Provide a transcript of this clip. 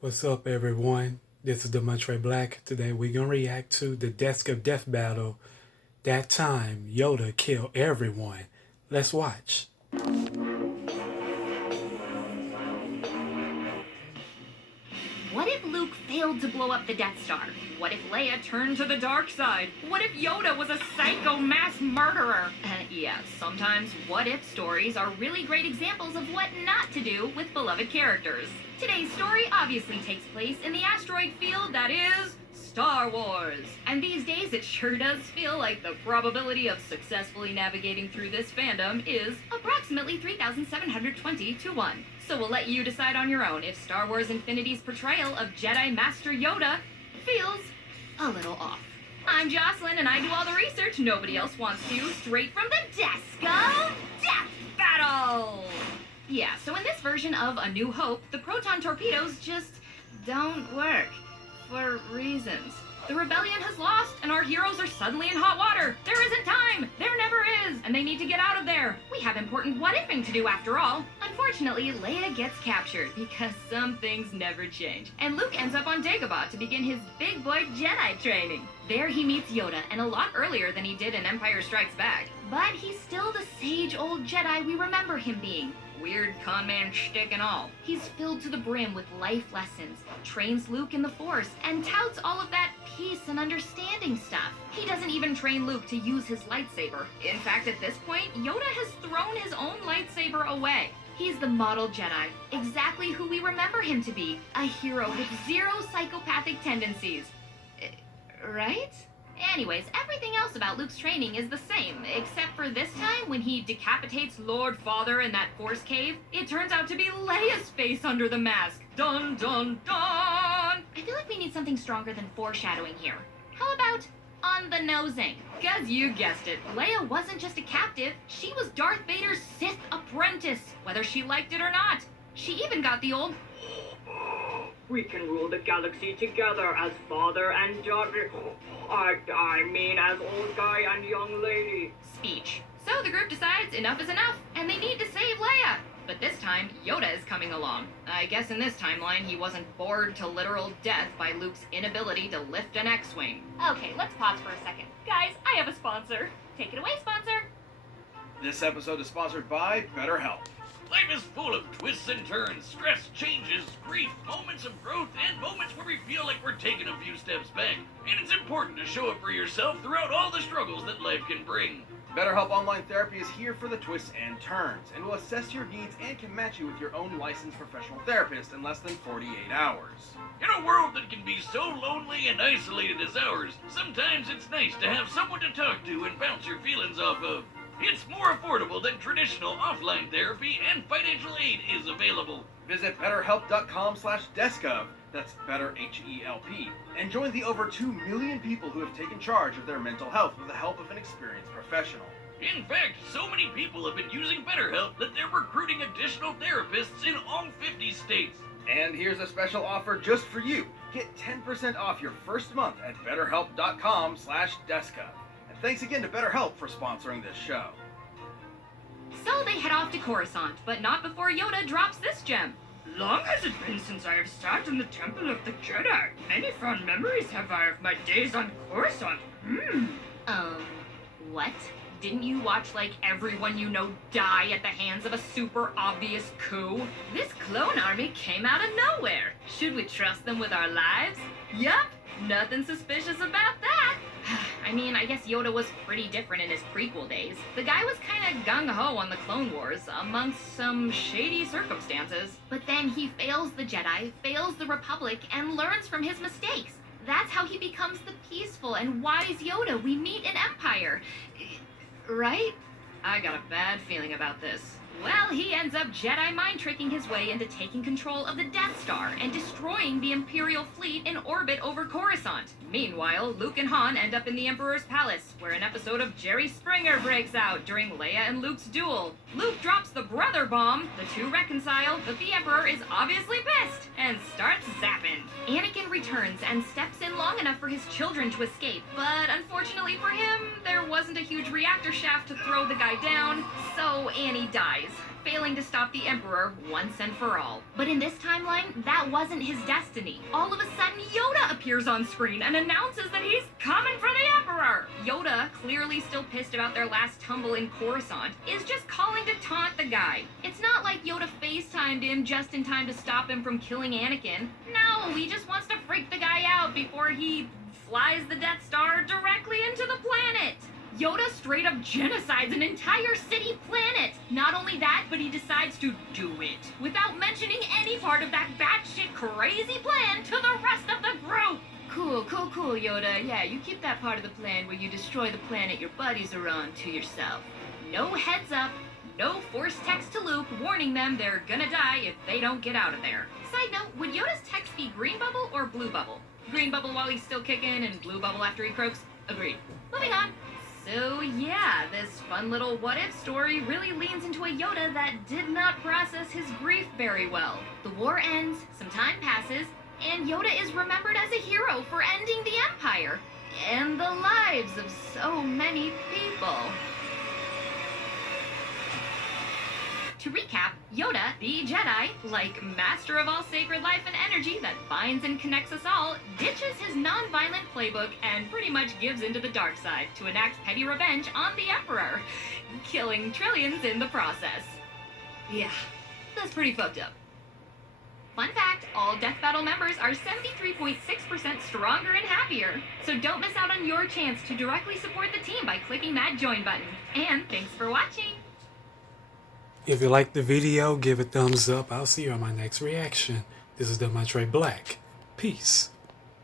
What's up, everyone? This is Demontre Black. Today we're gonna react to the Desk of Death battle. That time Yoda killed everyone. Let's watch. What if Luke failed to blow up the Death Star? What if Leia turned to the dark side? What if Yoda was a psycho mass murderer? Yeah, sometimes what if stories are really great examples of what not to do with beloved characters. Today's story obviously takes place in the asteroid field that is Star Wars. And these days it sure does feel like the probability of successfully navigating through this fandom is approximately 3,720 to 1. So we'll let you decide on your own if Star Wars Infinity's portrayal of Jedi Master Yoda feels a little off. I'm Jocelyn and I do all the research nobody else wants to, straight from the Desk of Death battle! Yeah, so in this version of A New Hope, the proton torpedoes just don't work. For reasons. The rebellion has lost, and our heroes are suddenly in hot water. There isn't time! There never is! And they need to get out of there. We have important what-ifing to do after all. Unfortunately, Leia gets captured, because some things never change. And Luke ends up on Dagobah to begin his big boy Jedi training. There he meets Yoda, and a lot earlier than he did in Empire Strikes Back. But he's still the sage old Jedi we remember him being. Weird conman shtick and all. He's filled to the brim with life lessons, trains Luke in the Force, and touts all of that peace and understanding stuff. He doesn't even train Luke to use his lightsaber. In fact, at this point, Yoda has thrown his own lightsaber away. He's the model Jedi, exactly who we remember him to be, a hero with zero psychopathic tendencies. Right? Anyways, everything else about Luke's training is the same, except for this time when he decapitates Lord Father in that Force cave, it turns out to be Leia's face under the mask. Dun dun dun! I feel like we need something stronger than foreshadowing here. How about on the nosing? Cause you guessed it, Leia wasn't just a captive, she was Darth Vader's Sith apprentice, whether she liked it or not. She even got the old "We can rule the galaxy together as father and daughter. I mean as old guy and young lady" speech. So the group decides enough is enough, and they need to save Leia. But this time, Yoda is coming along. I guess in this timeline, he wasn't bored to literal death by Luke's inability to lift an X-Wing. Okay, let's pause for a second. Guys, I have a sponsor. Take it away, sponsor. This episode is sponsored by BetterHelp. Life is full of twists and turns, stress, changes, grief, moments of growth, and moments where we feel like we're taking a few steps back. And it's important to show up for yourself throughout all the struggles that life can bring. BetterHelp Online Therapy is here for the twists and turns, and will assess your needs and can match you with your own licensed professional therapist in less than 48 hours. In a world that can be so lonely and isolated as ours, sometimes it's nice to have someone to talk to and bounce your feelings off of. It's more affordable than traditional offline therapy, and financial aid is available. Visit betterhelp.com/deskof, that's better H-E-L-P, and join the over 2 million people who have taken charge of their mental health with the help of an experienced professional. In fact, so many people have been using BetterHelp that they're recruiting additional therapists in all 50 states. And here's a special offer just for you. Get 10% off your first month at betterhelp.com/deskof. Thanks again to BetterHelp for sponsoring this show. So they head off to Coruscant, but not before Yoda drops this gem. "Long has it been since I have sat in the Temple of the Jedi. Many fond memories have I of my days on Coruscant. What? Didn't you watch, like, everyone you know die at the hands of a super obvious coup? This clone army came out of nowhere. Should we trust them with our lives? Yup, nothing suspicious about that. I mean, I guess Yoda was pretty different in his prequel days. The guy was kinda gung-ho on the Clone Wars, amongst some shady circumstances. But then he fails the Jedi, fails the Republic, and learns from his mistakes. That's how he becomes the peaceful and wise Yoda we meet in Empire. Right? I got a bad feeling about this. Well, he ends up Jedi mind-tricking his way into taking control of the Death Star and destroying the Imperial fleet in orbit over Coruscant. Meanwhile, Luke and Han end up in the Emperor's palace, where an episode of Jerry Springer breaks out during Leia and Luke's duel. Luke drops the brother bomb, the two reconcile, but the Emperor is obviously pissed and starts zapping. Anakin returns and steps in long enough for his children to escape, but unfortunately for him, there wasn't a huge reactor shaft to throw the guy down, so Annie dies, failing to stop the Emperor once and for all. But in this timeline, that wasn't his destiny. All of a sudden, Yoda appears on screen and announces that he's coming for the Emperor! Yoda, clearly still pissed about their last tumble in Coruscant, is just calling to taunt the guy. It's not like Yoda FaceTimed him just in time to stop him from killing Anakin. No, he just wants to freak the guy out before he flies the Death Star directly into the planet. Yoda straight up genocides an entire city planet. Not only that, but he decides to do it without mentioning any part of that batshit crazy plan to the rest of the group. Cool, Yoda. Yeah, you keep that part of the plan where you destroy the planet your buddies are on to yourself. No heads up, no force text to Luke warning them they're gonna die if they don't get out of there. Side note, would Yoda's text be green bubble or blue bubble? Green bubble while he's still kicking and blue bubble after he croaks? Agreed. Moving on. So yeah, this fun little what-if story really leans into a Yoda that did not process his grief very well. The war ends, some time passes, and Yoda is remembered as a hero for ending the Empire and the lives of so many people. To recap, Yoda, the Jedi, like master of all sacred life and energy that binds and connects us all, ditches his non-violent playbook and pretty much gives into the dark side to enact petty revenge on the Emperor, killing trillions in the process. Yeah, that's pretty fucked up. Fun fact, all Death Battle members are 73.6% stronger and happier. So don't miss out on your chance to directly support the team by clicking that join button. And thanks for watching! If you liked the video, give it a thumbs up. I'll see you on my next reaction. This is the Montre Black. Peace.